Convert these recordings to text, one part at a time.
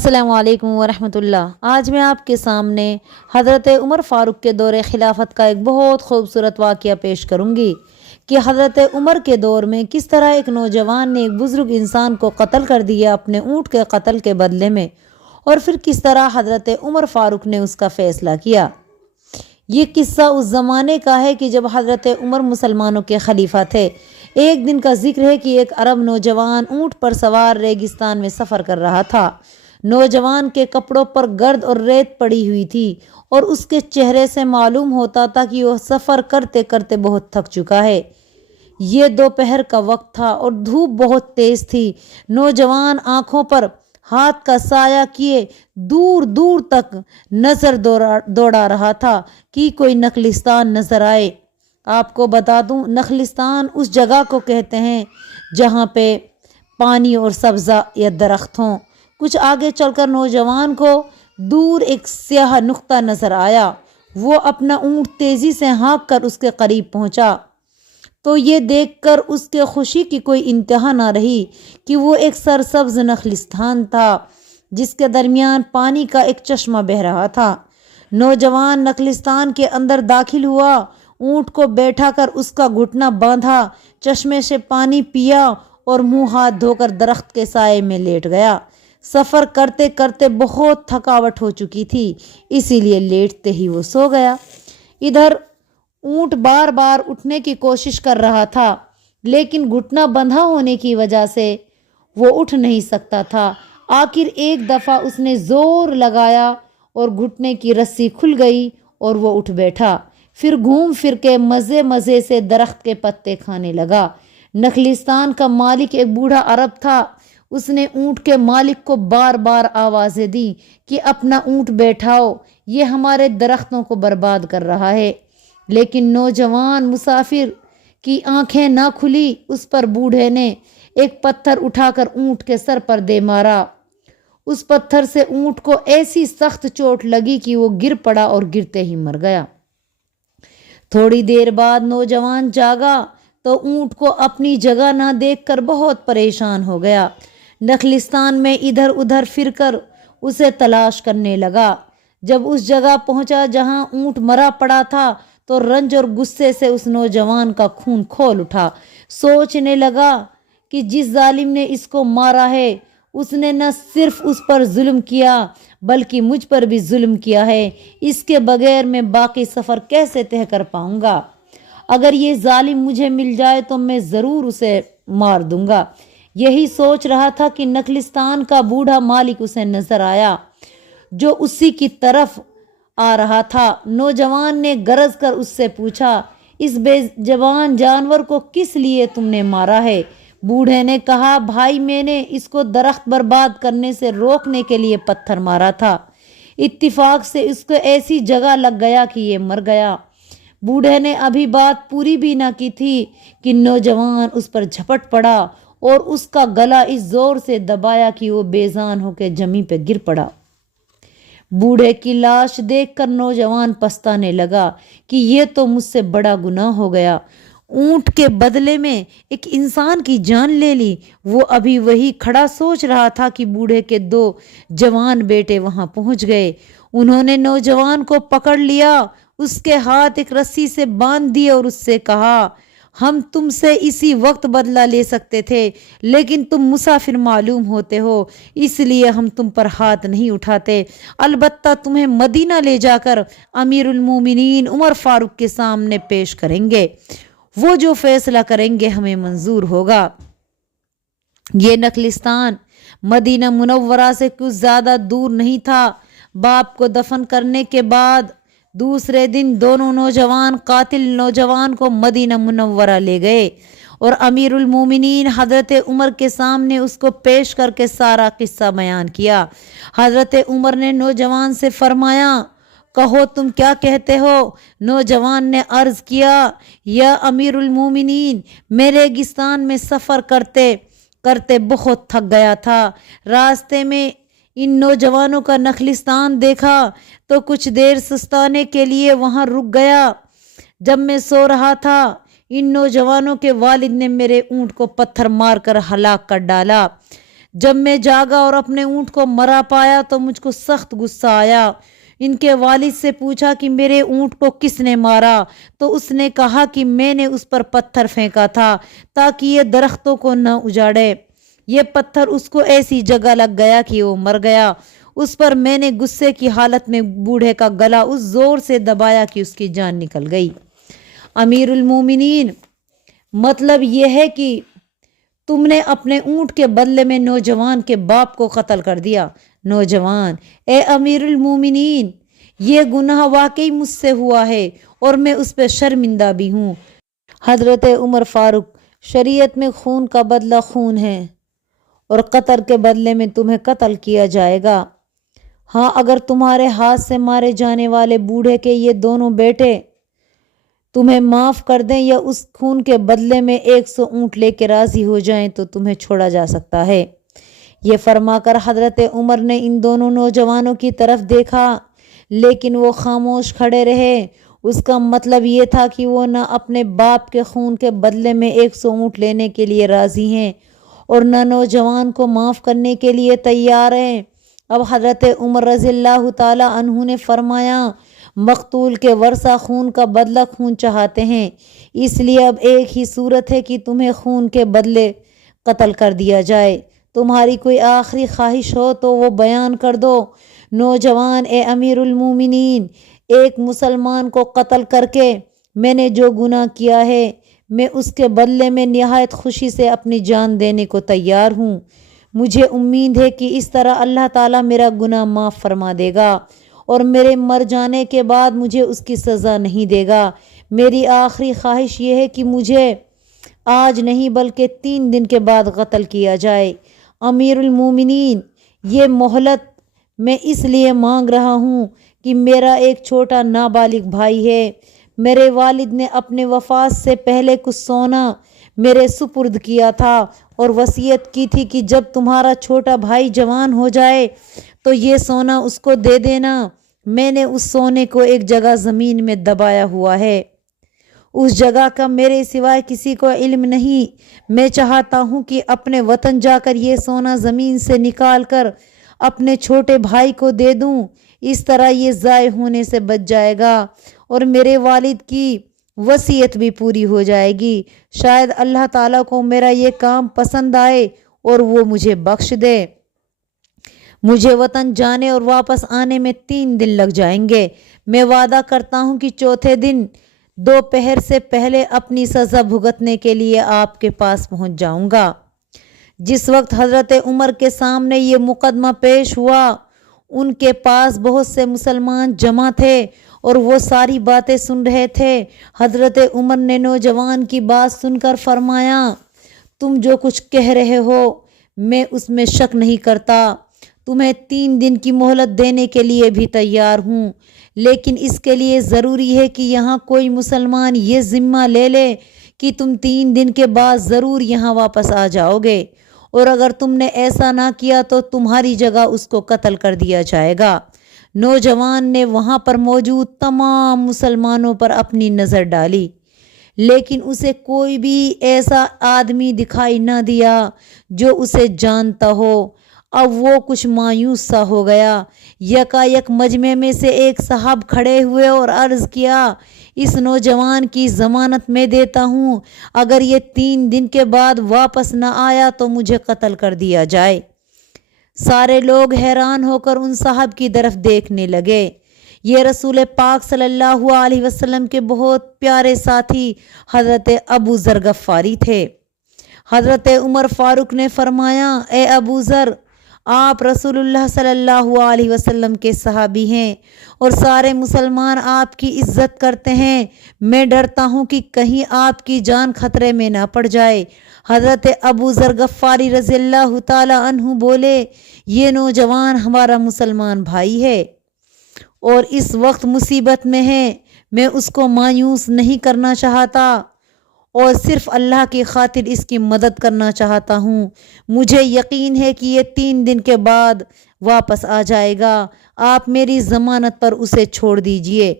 السلام علیکم ورحمۃ اللہ۔ آج میں آپ کے سامنے حضرت عمر فاروق کے دور خلافت کا ایک بہت خوبصورت واقعہ پیش کروں گی کہ حضرت عمر کے دور میں کس طرح ایک نوجوان نے ایک بزرگ انسان کو قتل کر دیا اپنے اونٹ کے قتل کے بدلے میں، اور پھر کس طرح حضرت عمر فاروق نے اس کا فیصلہ کیا۔ یہ قصہ اس زمانے کا ہے کہ جب حضرت عمر مسلمانوں کے خلیفہ تھے۔ ایک دن کا ذکر ہے کہ ایک عرب نوجوان اونٹ پر سوار ریگستان میں سفر کر رہا تھا۔ نوجوان کے کپڑوں پر گرد اور ریت پڑی ہوئی تھی اور اس کے چہرے سے معلوم ہوتا تھا کہ وہ سفر کرتے کرتے بہت تھک چکا ہے۔ یہ دوپہر کا وقت تھا اور دھوپ بہت تیز تھی۔ نوجوان آنکھوں پر ہاتھ کا سایہ کیے دور دور تک نظر دوڑا رہا تھا کہ کوئی نخلستان نظر آئے۔ آپ کو بتا دوں، نخلستان اس جگہ کو کہتے ہیں جہاں پہ پانی اور سبزہ یا درخت ہوں۔ کچھ آگے چل کر نوجوان کو دور ایک سیاہ نقطہ نظر آیا۔ وہ اپنا اونٹ تیزی سے ہانک کر اس کے قریب پہنچا تو یہ دیکھ کر اس کے خوشی کی کوئی انتہا نہ رہی کہ وہ ایک سرسبز نخلستان تھا جس کے درمیان پانی کا ایک چشمہ بہہ رہا تھا۔ نوجوان نخلستان کے اندر داخل ہوا، اونٹ کو بیٹھا کر اس کا گھٹنا باندھا، چشمے سے پانی پیا اور منہ ہاتھ دھو کر درخت کے سائے میں لیٹ گیا۔ سفر کرتے کرتے بہت تھکاوٹ ہو چکی تھی، اسی لیے لیٹتے ہی وہ سو گیا۔ ادھر اونٹ بار بار اٹھنے کی کوشش کر رہا تھا، لیکن گھٹنا بندھا ہونے کی وجہ سے وہ اٹھ نہیں سکتا تھا۔ آخر ایک دفعہ اس نے زور لگایا اور گھٹنے کی رسی کھل گئی اور وہ اٹھ بیٹھا۔ پھر گھوم پھر کے مزے سے درخت کے پتے کھانے لگا۔ نخلستان کا مالک ایک بوڑھا عرب تھا۔ اس نے اونٹ کے مالک کو بار بار آوازیں دی کہ اپنا اونٹ بیٹھاؤ، یہ ہمارے درختوں کو برباد کر رہا ہے، لیکن نوجوان مسافر کی آنکھیں نہ کھلی۔ اس پر بوڑھے نے ایک پتھر اٹھا کر اونٹ کے سر پر دے مارا۔ اس پتھر سے اونٹ کو ایسی سخت چوٹ لگی کہ وہ گر پڑا اور گرتے ہی مر گیا۔ تھوڑی دیر بعد نوجوان جاگا تو اونٹ کو اپنی جگہ نہ دیکھ کر بہت پریشان ہو گیا۔ نخلستان میں ادھر ادھر پھر کر اسے تلاش کرنے لگا۔ جب اس جگہ پہنچا جہاں اونٹ مرا پڑا تھا تو رنج اور غصے سے اس نوجوان کا خون کھول اٹھا۔ سوچنے لگا کہ جس ظالم نے اس کو مارا ہے اس نے نہ صرف اس پر ظلم کیا بلکہ مجھ پر بھی ظلم کیا ہے۔ اس کے بغیر میں باقی سفر کیسے طے کر پاؤں گا؟ اگر یہ ظالم مجھے مل جائے تو میں ضرور اسے مار دوں گا۔ یہی سوچ رہا تھا کہ نخلستان کا بوڑھا مالک اسے نظر آیا جو اسی کی طرف آ رہا تھا۔ نوجوان نے گرج کر اس سے پوچھا، اس بے زبان جانور کو کس لیے تم نے مارا ہے؟ بوڑھے نے کہا، بھائی میں نے اس کو درخت برباد کرنے سے روکنے کے لیے پتھر مارا تھا، اتفاق سے اس کو ایسی جگہ لگ گیا کہ یہ مر گیا۔ بوڑھے نے ابھی بات پوری بھی نہ کی تھی کہ نوجوان اس پر جھپٹ پڑا اور اس کا گلا اس زور سے دبایا کہ وہ بے جان ہو کے زمین پہ گر پڑا۔ بوڑھے کی لاش دیکھ کر نوجوان پچھتانے لگا کہ یہ تو مجھ سے بڑا گناہ ہو گیا۔ اونٹ کے بدلے میں ایک انسان کی جان لے لی۔ وہ ابھی وہی کھڑا سوچ رہا تھا کہ بوڑھے کے 2 جوان بیٹے وہاں پہنچ گئے۔ انہوں نے نوجوان کو پکڑ لیا، اس کے ہاتھ ایک رسی سے باندھ دیے اور اس سے کہا، ہم تم سے اسی وقت بدلہ لے سکتے تھے، لیکن تم مسافر معلوم ہوتے ہو، اس لیے ہم تم پر ہاتھ نہیں اٹھاتے۔ البتہ تمہیں مدینہ لے جا کر امیر المومنین عمر فاروق کے سامنے پیش کریں گے، وہ جو فیصلہ کریں گے ہمیں منظور ہوگا۔ یہ نخلستان مدینہ منورہ سے کچھ زیادہ دور نہیں تھا۔ باپ کو دفن کرنے کے بعد دوسرے دن دونوں نوجوان قاتل نوجوان کو مدینہ منورہ لے گئے اور امیر المومنین حضرت عمر کے سامنے اس کو پیش کر کے سارا قصہ بیان کیا۔ حضرت عمر نے نوجوان سے فرمایا، کہو تم کیا کہتے ہو؟ نوجوان نے عرض کیا، یا امیر المومنین، میں ریگستان میں سفر کرتے کرتے بہت تھک گیا تھا۔ راستے میں ان نوجوانوں کا نخلستان دیکھا تو کچھ دیر سستانے کے لیے وہاں رک گیا۔ جب میں سو رہا تھا ان نوجوانوں کے والد نے میرے اونٹ کو پتھر مار کر ہلاک کر ڈالا۔ جب میں جاگا اور اپنے اونٹ کو مرا پایا تو مجھ کو سخت غصہ آیا۔ ان کے والد سے پوچھا کہ میرے اونٹ کو کس نے مارا؟ تو اس نے کہا کہ میں نے اس پر پتھر پھینکا تھا تاکہ یہ درختوں کو نہ اجاڑے۔ یہ پتھر اس کو ایسی جگہ لگ گیا کہ وہ مر گیا۔ اس پر میں نے غصے کی حالت میں بوڑھے کا گلا اس زور سے دبایا کہ اس کی جان نکل گئی۔ امیر المومنین، مطلب یہ ہے کہ تم نے اپنے اونٹ کے بدلے میں نوجوان کے باپ کو قتل کر دیا۔ نوجوان: اے امیر المومنین، یہ گناہ واقعی مجھ سے ہوا ہے اور میں اس پہ شرمندہ بھی ہوں۔ حضرت عمر فاروق: شریعت میں خون کا بدلہ خون ہے اور قتل کے بدلے میں تمہیں قتل کیا جائے گا۔ ہاں، اگر تمہارے ہاتھ سے مارے جانے والے بوڑھے کے یہ دونوں بیٹے تمہیں معاف کر دیں یا اس خون کے بدلے میں 100 اونٹ لے کے راضی ہو جائیں تو تمہیں چھوڑا جا سکتا ہے۔ یہ فرما کر حضرت عمر نے ان دونوں نوجوانوں کی طرف دیکھا، لیکن وہ خاموش کھڑے رہے۔ اس کا مطلب یہ تھا کہ وہ نہ اپنے باپ کے خون کے بدلے میں 100 اونٹ لینے کے لیے راضی ہیں اور نہ نوجوان کو معاف کرنے کے لیے تیار ہیں۔ اب حضرت عمر رضی اللہ تعالی عنہ نے فرمایا، مقتول کے ورثہ خون کا بدلہ خون چاہتے ہیں، اس لیے اب ایک ہی صورت ہے کہ تمہیں خون کے بدلے قتل کر دیا جائے۔ تمہاری کوئی آخری خواہش ہو تو وہ بیان کر دو۔ نوجوان: اے امیر المومنین، ایک مسلمان کو قتل کر کے میں نے جو گناہ کیا ہے، میں اس کے بدلے میں نہایت خوشی سے اپنی جان دینے کو تیار ہوں۔ مجھے امید ہے کہ اس طرح اللہ تعالیٰ میرا گناہ معاف فرما دے گا اور میرے مر جانے کے بعد مجھے اس کی سزا نہیں دے گا۔ میری آخری خواہش یہ ہے کہ مجھے آج نہیں بلکہ 3 دن کے بعد قتل کیا جائے۔ امیر المومنین، یہ مہلت میں اس لیے مانگ رہا ہوں کہ میرا ایک چھوٹا نابالغ بھائی ہے۔ میرے والد نے اپنے وفات سے پہلے کچھ سونا میرے سپرد کیا تھا اور وصیت کی تھی کہ جب تمہارا چھوٹا بھائی جوان ہو جائے تو یہ سونا اس کو دے دینا۔ میں نے اس سونے کو ایک جگہ زمین میں دبایا ہوا ہے، اس جگہ کا میرے سوائے کسی کو علم نہیں۔ میں چاہتا ہوں کہ اپنے وطن جا کر یہ سونا زمین سے نکال کر اپنے چھوٹے بھائی کو دے دوں، اس طرح یہ ضائع ہونے سے بچ جائے گا اور میرے والد کی وصیت بھی پوری ہو جائے گی۔ شاید اللہ تعالیٰ کو میرا یہ کام پسند آئے اور وہ مجھے بخش دے۔ مجھے وطن جانے اور واپس آنے میں 3 دن لگ جائیں گے۔ میں وعدہ کرتا ہوں کہ چوتھے دن دوپہر سے پہلے اپنی سزا بھگتنے کے لیے آپ کے پاس پہنچ جاؤں گا۔ جس وقت حضرت عمر کے سامنے یہ مقدمہ پیش ہوا، ان کے پاس بہت سے مسلمان جمع تھے اور وہ ساری باتیں سن رہے تھے۔ حضرت عمر نے نوجوان کی بات سن کر فرمایا، تم جو کچھ کہہ رہے ہو میں اس میں شک نہیں کرتا، تمہیں 3 دن کی مہلت دینے کے لیے بھی تیار ہوں، لیکن اس کے لیے ضروری ہے کہ یہاں کوئی مسلمان یہ ذمہ لے لے کہ تم 3 دن کے بعد ضرور یہاں واپس آ جاؤ گے، اور اگر تم نے ایسا نہ کیا تو تمہاری جگہ اس کو قتل کر دیا جائے گا۔ نوجوان نے وہاں پر موجود تمام مسلمانوں پر اپنی نظر ڈالی، لیکن اسے کوئی بھی ایسا آدمی دکھائی نہ دیا جو اسے جانتا ہو۔ اب وہ کچھ مایوس سا ہو گیا۔ یکایک مجمع میں سے ایک صاحب کھڑے ہوئے اور عرض کیا، اس نوجوان کی ضمانت میں دیتا ہوں، اگر یہ 3 دن کے بعد واپس نہ آیا تو مجھے قتل کر دیا جائے۔ سارے لوگ حیران ہو کر ان صاحب کی طرف دیکھنے لگے۔ یہ رسول پاک صلی اللہ علیہ وسلم کے بہت پیارے ساتھی حضرت ابو ذر غفاری تھے۔ حضرت عمر فاروق نے فرمایا، اے ابو ذر، آپ رسول اللہ صلی اللہ علیہ وسلم کے صحابی ہیں اور سارے مسلمان آپ کی عزت کرتے ہیں، میں ڈرتا ہوں کہ کہیں آپ کی جان خطرے میں نہ پڑ جائے۔ حضرت ابو ذر غفاری رضی اللہ تعالی عنہ بولے، یہ نوجوان ہمارا مسلمان بھائی ہے اور اس وقت مصیبت میں ہے، میں اس کو مایوس نہیں کرنا چاہتا اور صرف اللہ کی خاطر اس کی مدد کرنا چاہتا ہوں۔ مجھے یقین ہے کہ یہ 3 دن کے بعد واپس آ جائے گا، آپ میری ضمانت پر اسے چھوڑ دیجئے۔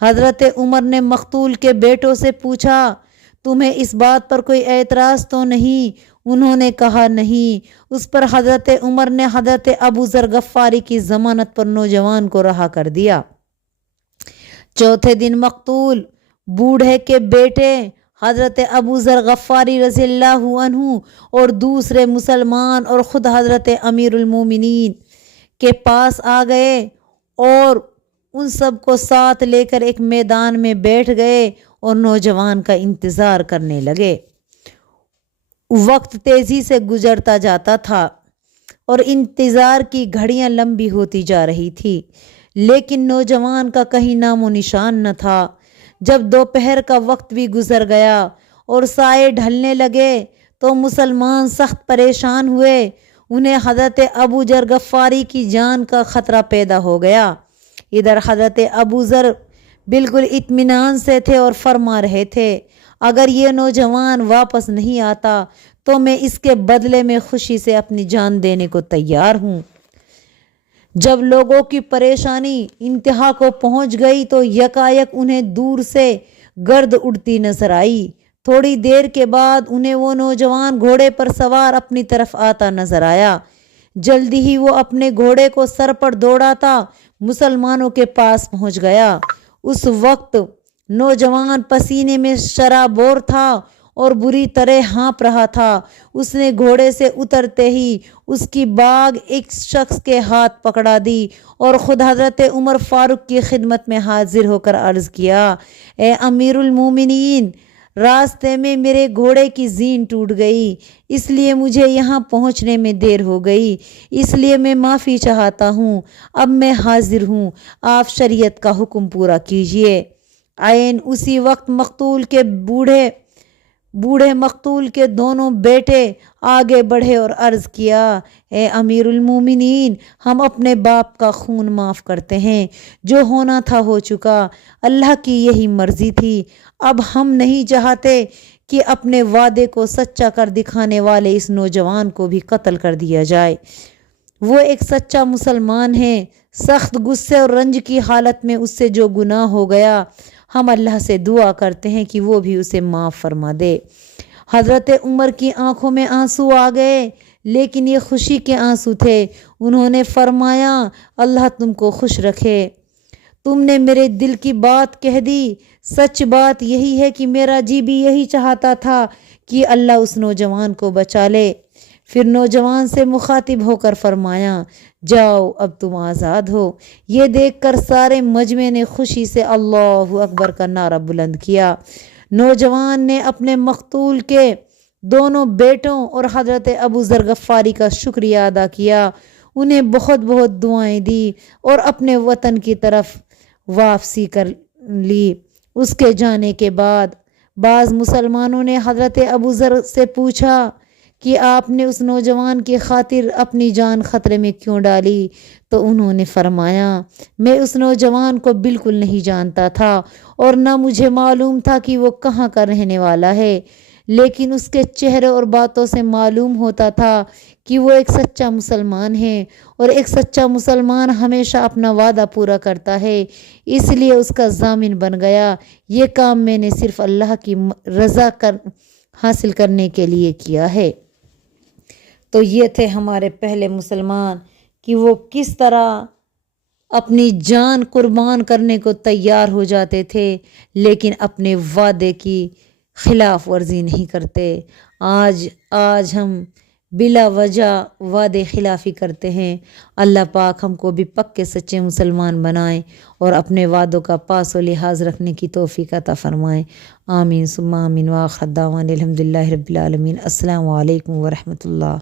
حضرت عمر نے مقتول کے بیٹوں سے پوچھا، تمہیں اس بات پر کوئی اعتراض تو نہیں؟ انہوں نے کہا نہیں۔ اس پر حضرت عمر نے حضرت ابو ذر غفاری کی ضمانت پر نوجوان کو رہا کر دیا۔ چوتھے دن مقتول بوڑھے کے بیٹے حضرت ابو ذر غفاری رضی اللہ عنہ اور دوسرے مسلمان اور خود حضرت امیر المومنین کے پاس آ گئے اور ان سب کو ساتھ لے کر ایک میدان میں بیٹھ گئے اور نوجوان کا انتظار کرنے لگے۔ وقت تیزی سے گزرتا جاتا تھا اور انتظار کی گھڑیاں لمبی ہوتی جا رہی تھی، لیکن نوجوان کا کہیں نام و نشان نہ تھا۔ جب دوپہر کا وقت بھی گزر گیا اور سائے ڈھلنے لگے تو مسلمان سخت پریشان ہوئے۔ انہیں حضرت ابو ذر غفاری کی جان کا خطرہ پیدا ہو گیا۔ ادھر حضرت ابو ذر بالکل اطمینان سے تھے اور فرما رہے تھے، اگر یہ نوجوان واپس نہیں آتا تو میں اس کے بدلے میں خوشی سے اپنی جان دینے کو تیار ہوں۔ جب لوگوں کی پریشانی انتہا کو پہنچ گئی تو یکایک انہیں دور سے گرد اڑتی نظر آئی۔ تھوڑی دیر کے بعد انہیں وہ نوجوان گھوڑے پر سوار اپنی طرف آتا نظر آیا۔ جلدی ہی وہ اپنے گھوڑے کو سر پر دوڑاتا مسلمانوں کے پاس پہنچ گیا۔ اس وقت نوجوان پسینے میں شرابور تھا اور بری طرح ہانپ رہا تھا۔ اس نے گھوڑے سے اترتے ہی اس کی باگ ایک شخص کے ہاتھ پکڑا دی اور خود حضرت عمر فاروق کی خدمت میں حاضر ہو کر عرض کیا، اے امیر المومنین، راستے میں میرے گھوڑے کی زین ٹوٹ گئی، اس لیے مجھے یہاں پہنچنے میں دیر ہو گئی، اس لیے میں معافی چاہتا ہوں۔ اب میں حاضر ہوں، آپ شریعت کا حکم پورا کیجیے۔ عین اسی وقت مقتول کے بوڑھے مقتول کے دونوں بیٹے آگے بڑھے اور عرض کیا، اے امیر المومنین، ہم اپنے باپ کا خون معاف کرتے ہیں، جو ہونا تھا ہو چکا، اللہ کی یہی مرضی تھی۔ اب ہم نہیں چاہتے کہ اپنے وعدے کو سچا کر دکھانے والے اس نوجوان کو بھی قتل کر دیا جائے۔ وہ ایک سچا مسلمان ہے۔ سخت غصے اور رنج کی حالت میں اس سے جو گناہ ہو گیا، ہم اللہ سے دعا کرتے ہیں کہ وہ بھی اسے معاف فرما دے۔ حضرت عمر کی آنکھوں میں آنسو آ گئے، لیکن یہ خوشی کے آنسو تھے۔ انہوں نے فرمایا، اللہ تم کو خوش رکھے، تم نے میرے دل کی بات کہہ دی۔ سچ بات یہی ہے کہ میرا جی بھی یہی چاہتا تھا کہ اللہ اس نوجوان کو بچا لے۔ پھر نوجوان سے مخاطب ہو کر فرمایا، جاؤ اب تم آزاد ہو۔ یہ دیکھ کر سارے مجمع نے خوشی سے اللہ اکبر کا نعرہ بلند کیا۔ نوجوان نے اپنے مقتول کے دونوں بیٹوں اور حضرت ابو ذر غفاری کا شکریہ ادا کیا، انہیں بہت بہت دعائیں دی اور اپنے وطن کی طرف واپسی کر لی۔ اس کے جانے کے بعد بعض مسلمانوں نے حضرت ابو ذر سے پوچھا کہ آپ نے اس نوجوان کی خاطر اپنی جان خطرے میں کیوں ڈالی؟ تو انہوں نے فرمایا، میں اس نوجوان کو بالکل نہیں جانتا تھا اور نہ مجھے معلوم تھا کہ وہ کہاں کا رہنے والا ہے، لیکن اس کے چہرے اور باتوں سے معلوم ہوتا تھا کہ وہ ایک سچا مسلمان ہے، اور ایک سچا مسلمان ہمیشہ اپنا وعدہ پورا کرتا ہے، اس لیے اس کا ضامن بن گیا۔ یہ کام میں نے صرف اللہ کی رضا حاصل کرنے کے لیے کیا ہے۔ تو یہ تھے ہمارے پہلے مسلمان کہ وہ کس طرح اپنی جان قربان کرنے کو تیار ہو جاتے تھے، لیکن اپنے وعدے کی خلاف ورزی نہیں کرتے۔ آج ہم بلا وجہ وعدے خلافی کرتے ہیں۔ اللہ پاک ہم کو بھی پکے سچے مسلمان بنائیں اور اپنے وعدوں کا پاس و لحاظ رکھنے کی توفیق عطا فرمائیں۔ آمین ثم آمین، وآخر دعوانا الحمدللہ رب العالمین۔ السلام علیکم ورحمۃ اللہ۔